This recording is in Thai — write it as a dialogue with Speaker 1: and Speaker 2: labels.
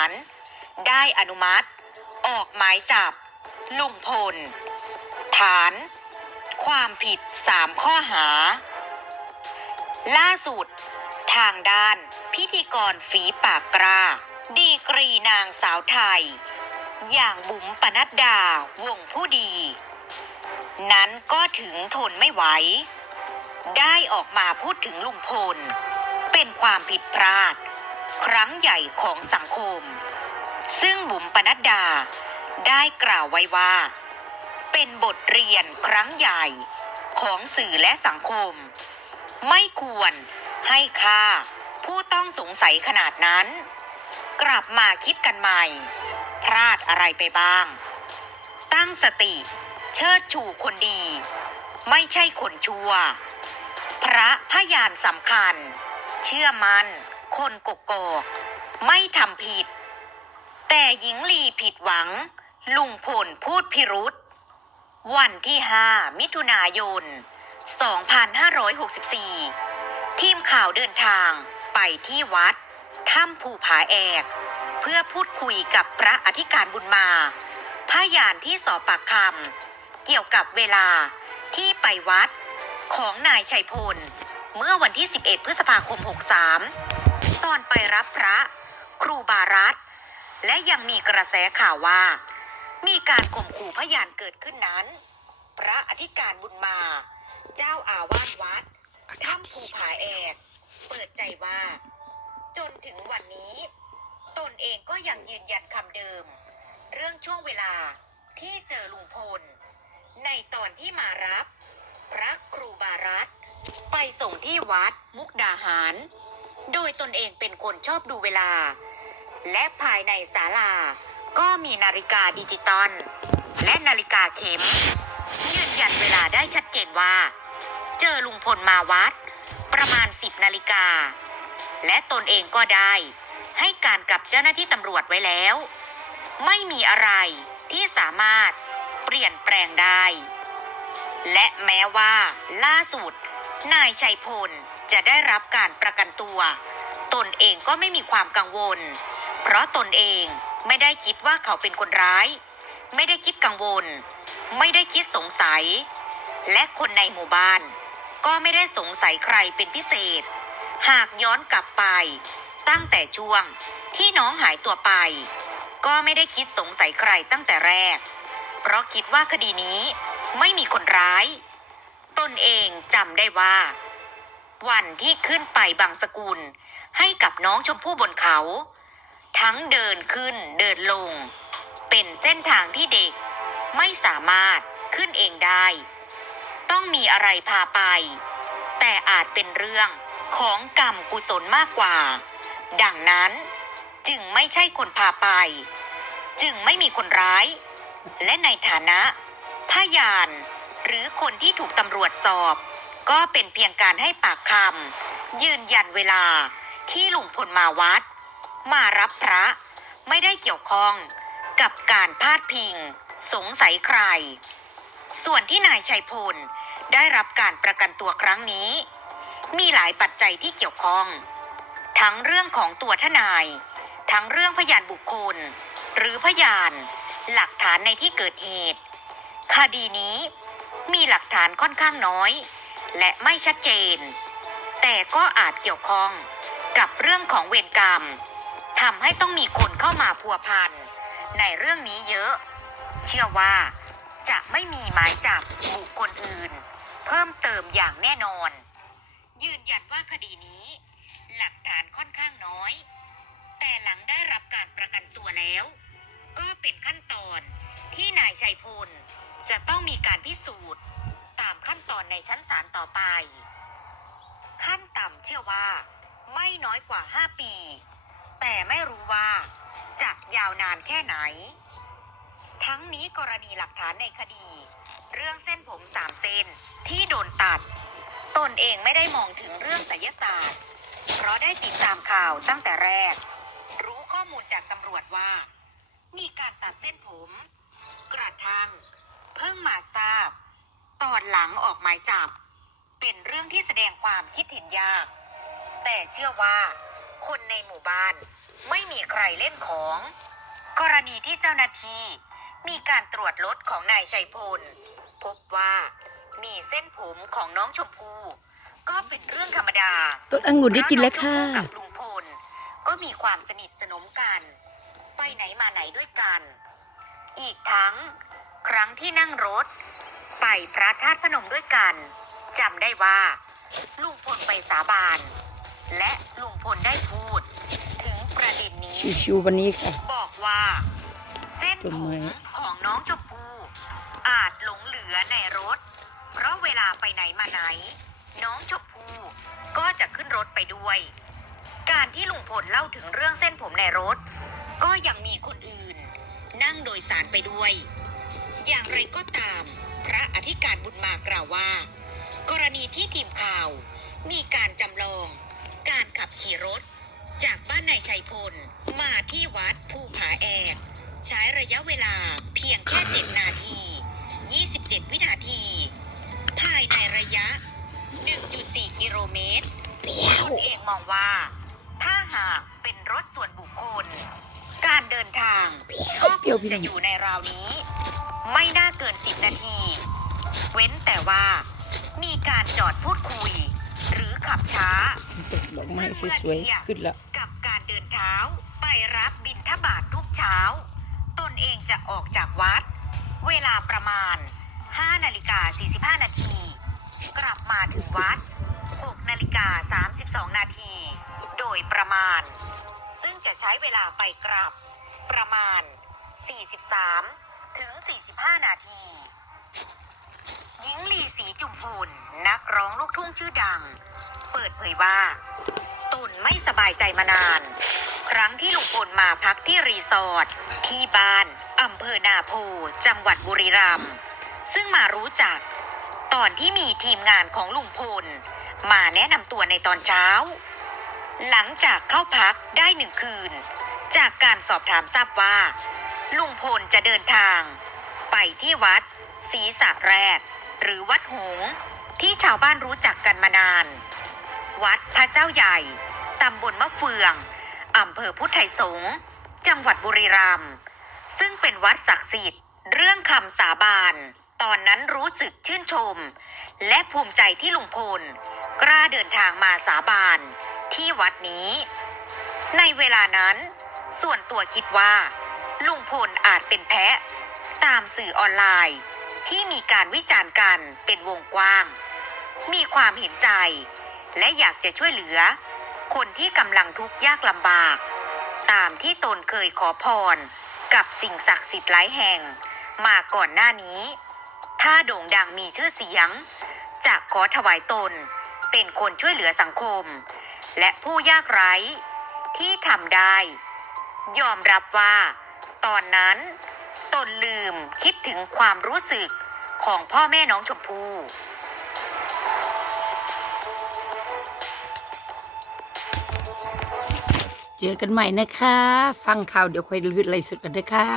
Speaker 1: าลได้อนุมัติ ออกหมายจับ ลุงพล ฐาน ความผิดสามข้อหา ล่าสุด ทางด้านพิธีกรฝีปากกล้าดีกรีนางสาวไทย อย่างบุ๋มปนัดดาวงผู้ดี นั้นก็ถึงทนไม่ไหว ได้ออกมาพูดถึงลุงพล เป็นความผิดพลาด ครั้งใหญ่ของสังคม ซึ่งบุ๋มปนัดดาได้กล่าวไว้ว่า เป็นบทเรียนครั้งใหญ่ของสื่อและสังคม ไม่ควรให้ค่าผู้ต้องสงสัยขนาดนั้น กลับมาคิดกันใหม่ พลาดอะไรไปบ้าง ตั้งสติเชิดชูคนดี ไม่ใช่คนชั่ว พระพยานสำคัญ เชื่อมัน่น คนกกอกไม่ทำผิด แต่หญิงลีผิดหวัง ลุงพลพูดพิรุษ วันที่ 5 มิถุนายน 2564 ทีมข่าวเดินทางไปที่วัดถ้ำภูผาแอก เพื่อพูดคุยกับพระอธิการบุญมาพยานที่สอบปากคำเกี่ยวกับเวลาที่ไปวัดของนายชัยพล เมื่อวันที่ 11 พฤษภาคม 63 ตอนไปรับพระ ครูบารัตและยังมีกระแสข่าวว่า มีการข่มขู่พยานเกิดขึ้นนั้น พระอธิการบุญมา เจ้าอาวาสวัดถ้ำภูผาแอกเปิดใจว่า จนถึงวันนี้ ตนเองก็ยังยืนยันคำเดิม เรื่องช่วงเวลาที่เจอลุงพล ในตอนที่มารับ พระครูบารัตไปส่งที่วัดมุกดาหาร โดยตนเองเป็นคนชอบดูเวลา และภายในศาลา ก็มีนาฬิกาดิจิตอลและนาฬิกาเข็ม ยืนยันเวลาได้ชัดเจนว่า เจอลุงพลมาวัด ประมาณ 10 นาฬิกา และตนเองก็ได้ ให้การกับเจ้าหน้าที่ตำรวจไว้แล้ว ไม่มีอะไรที่สามารถเปลี่ยนแปลงได้ และแม้ว่าล่าสุด นายชัยพลจะได้รับการประกันตัว ตนเองก็ไม่มีความกังวล เพราะตนเองไม่ได้คิดว่าเขาเป็นคนร้าย ไม่ได้คิดกังวล ไม่ได้คิดสงสัย และคนในหมู่บ้าน ก็ไม่ได้สงสัยใครเป็นพิเศษ หากย้อนกลับไป ตั้งแต่ช่วงที่น้องหายตัวไป ก็ไม่ได้คิดสงสัยใครตั้งแต่แรก เพราะคิดว่าคดีนี้ไม่มีคนร้าย ตนเองจำได้ว่า วันที่ขึ้นไปบางสกุล ให้กับน้องชมพู่บนเขา ทั้งเดินขึ้นเดินลง เป็นเส้นทางที่เด็กไม่สามารถขึ้นเองได้ ต้องมีอะไรพาไป แต่อาจเป็นเรื่องของกรรมกุศลมากกว่า ดังนั้นจึงไม่ใช่คนพาไป จึงไม่มีคนร้าย และในฐานะพยาน หรือคนที่ถูกตำรวจสอบ ก็เป็นเพียงการให้ปากคำยืนยันเวลาที่ลุงพลมาวัด มารับพระไม่ได้เกี่ยวข้องกับการพาดพิง สงสัยใคร ส่วนที่นายชัยพลได้รับการประกันตัวครั้งนี้ มีหลายปัจจัยที่เกี่ยวข้อง ทั้งเรื่องของตัวทนาย ทั้งเรื่องพยานบุคคล หรือพยาน หลักฐานในที่เกิดเหตุ คดีนี้ มีหลักฐานค่อนข้างน้อย และไม่ชัดเจน แต่ก็อาจเกี่ยวข้องกับเรื่องของเวรกรรมทำให้ต้องมีคนเข้ามาพัวพันในเรื่องนี้เยอะ เชื่อว่าจะไม่มีหมายจับบุคคลอื่น เพิ่มเติมอย่างแน่นอน ยืนยันว่าคดีนี้ หลักฐานค่อนข้างน้อย แต่หลังได้รับการประกันตัวแล้ว ก็เป็นขั้นตอนที่นายชัยพล จะต้องมีการพิสูจน์ตามขั้นตอนในชั้นศาลต่อไป ขั้นต่ำเชื่อว่า ไม่น้อยกว่า 5 ปี แต่ไม่รู้ว่าจะยาวนานแค่ไหน ทั้งนี้กรณีหลักฐานในคดี เรื่องเส้นผมสามเส้นที่โดนตัด ตนเองไม่ได้มองถึงเรื่องไสยศาสตร์ เพราะได้ติดตามข่าวตั้งแต่แรก รู้ข้อมูลจากตำรวจว่า มีการตัดเส้นผม กระทั่ง เพิ่งมาทราบ ตอนหลังออกหมายจับ เป็นเรื่องที่แสดงความคิดเห็นยาก แต่เชื่อว่า คนในหมู่บ้านไม่มีใครเล่นของ กรณีที่เจ้าหน้าที่มีการตรวจรถของนายชัยพล พบว่ามีเส้นผมของน้องชมพู่ก็เป็นเรื่องธรรมดา
Speaker 2: ต้นองุ่นได้กินแล้วค่ะ
Speaker 1: เพราน้องชมพู่กับลุงพลก็มีความสนิทสนมกัน ไปไหนมาไหนด้วยกัน อีกทั้ง ครั้งที่นั่งรถ ไปพระธาตุพนมด้วยกันจำได้ว่า ลุงพลไปสาบาน และลุงพลได้พูด ถึงประเด็นนี้
Speaker 2: ชิวๆวันนี้ค่ะ
Speaker 1: บอกว่า เส้น
Speaker 2: ต้น
Speaker 1: ผ
Speaker 2: ไม้
Speaker 1: มของน้องชมพู่อาจหลงเหลือในรถ เพราะเวลาไปไหนมาไหน น้องชมพู่ก็จะขึ้นรถไปด้วย การที่ลุงพลเล่าถึงเรื่องเส้นผมในรถ ก็ยังมีคนอื่น นั่งโดยสารไปด้วย อย่างไรก็ตาม พระอธิการบุญมากล่าวว่า กรณีที่ทีมข่าว มีการจำลอง การขับขี่รถ จากบ้านนายชัยพล มาที่วัดภูผาแอก ใช้ระยะเวลาเพียงแค่ 7 นาที 27 วินาที ภายในระยะ 1.4 กิโลเมตรคุณเอกมองว่า ถ้าหากเป็นรถส่วนบุคคล การเดินทางก็คงจะอยู่ในราวนี้ ไม่น่าเกิน 10 นาที เว้นแต่ว่า มีการจอดพูดคุย หรือขับช้า
Speaker 2: ดอกไม้สวยๆขึ้นแล้ว
Speaker 1: กับการเดินเท้าไปรับบิณฑบาตทุกเช้า ตนเองจะออกจากวัด เวลาประมาณ 5 นาฬิกา 45 นาที กลับมาถึงวัด 6 นาฬิกา 32 นาที โดยประมาณ ซึ่งจะใช้เวลาไปกลับประมาณ 43 ถึง 45 นาที หญิงลีสีจุ่มพูนนักร้องลูกทุ่งชื่อดัง เปิดเผยว่า ตุนไม่สบายใจมานาน ครั้งที่ลุงพลมาพักที่รีสอร์ทที่บ้านอำเภอนาโพจังหวัดบุรีรัมย์ซึ่งมารู้จัก ตอนที่มีทีมงานของลุงพล มาแนะนำตัวในตอนเช้า หลังจากเข้าพักได้หนึ่งคืน จากการสอบถามทราบว่า ลุงพลจะเดินทาง ไปที่วัดศรีสะแรด หรือวัดหงที่ชาวบ้านรู้จักกันมานาน วัดพระเจ้าใหญ่ ตำบลมะเฟือง อำเภอพุทธไทยสงฆ์จังหวัดบุรีรัมย์ซึ่งเป็นวัดศักดิ์สิทธิ์ เรื่องคำสาบาน ตอนนั้นรู้สึกชื่นชม และภูมิใจที่ลุงพล กล้าเดินทางมาสาบานที่วัดนี้ ในเวลานั้น ส่วนตัวคิดว่า ลุงพลอาจเป็นแพะ ตามสื่อออนไลน์ ที่มีการวิจารณ์กันเป็นวงกว้าง มีความเห็นใจ และอยากจะช่วยเหลือ คนที่กำลังทุกข์ยากลำบาก ตามที่ตนเคยขอพร กับสิ่งศักดิ์สิทธิ์หลายแห่ง มาก่อนหน้านี้ ถ้าโด่งดังมีชื่อเสียง จะขอถวายตน เป็นคนช่วยเหลือสังคม และผู้ยากไร้ที่ทำได้ ยอมรับว่า ตอนนั้น ลืมคิดถึงความรู้สึกของพ่อแม่น้องชมพู่
Speaker 2: เจอกันใหม่นะคะ ฟังข่าวเดี๋ยวค่อยลืดอะไรสุดกันด้วยค่ะ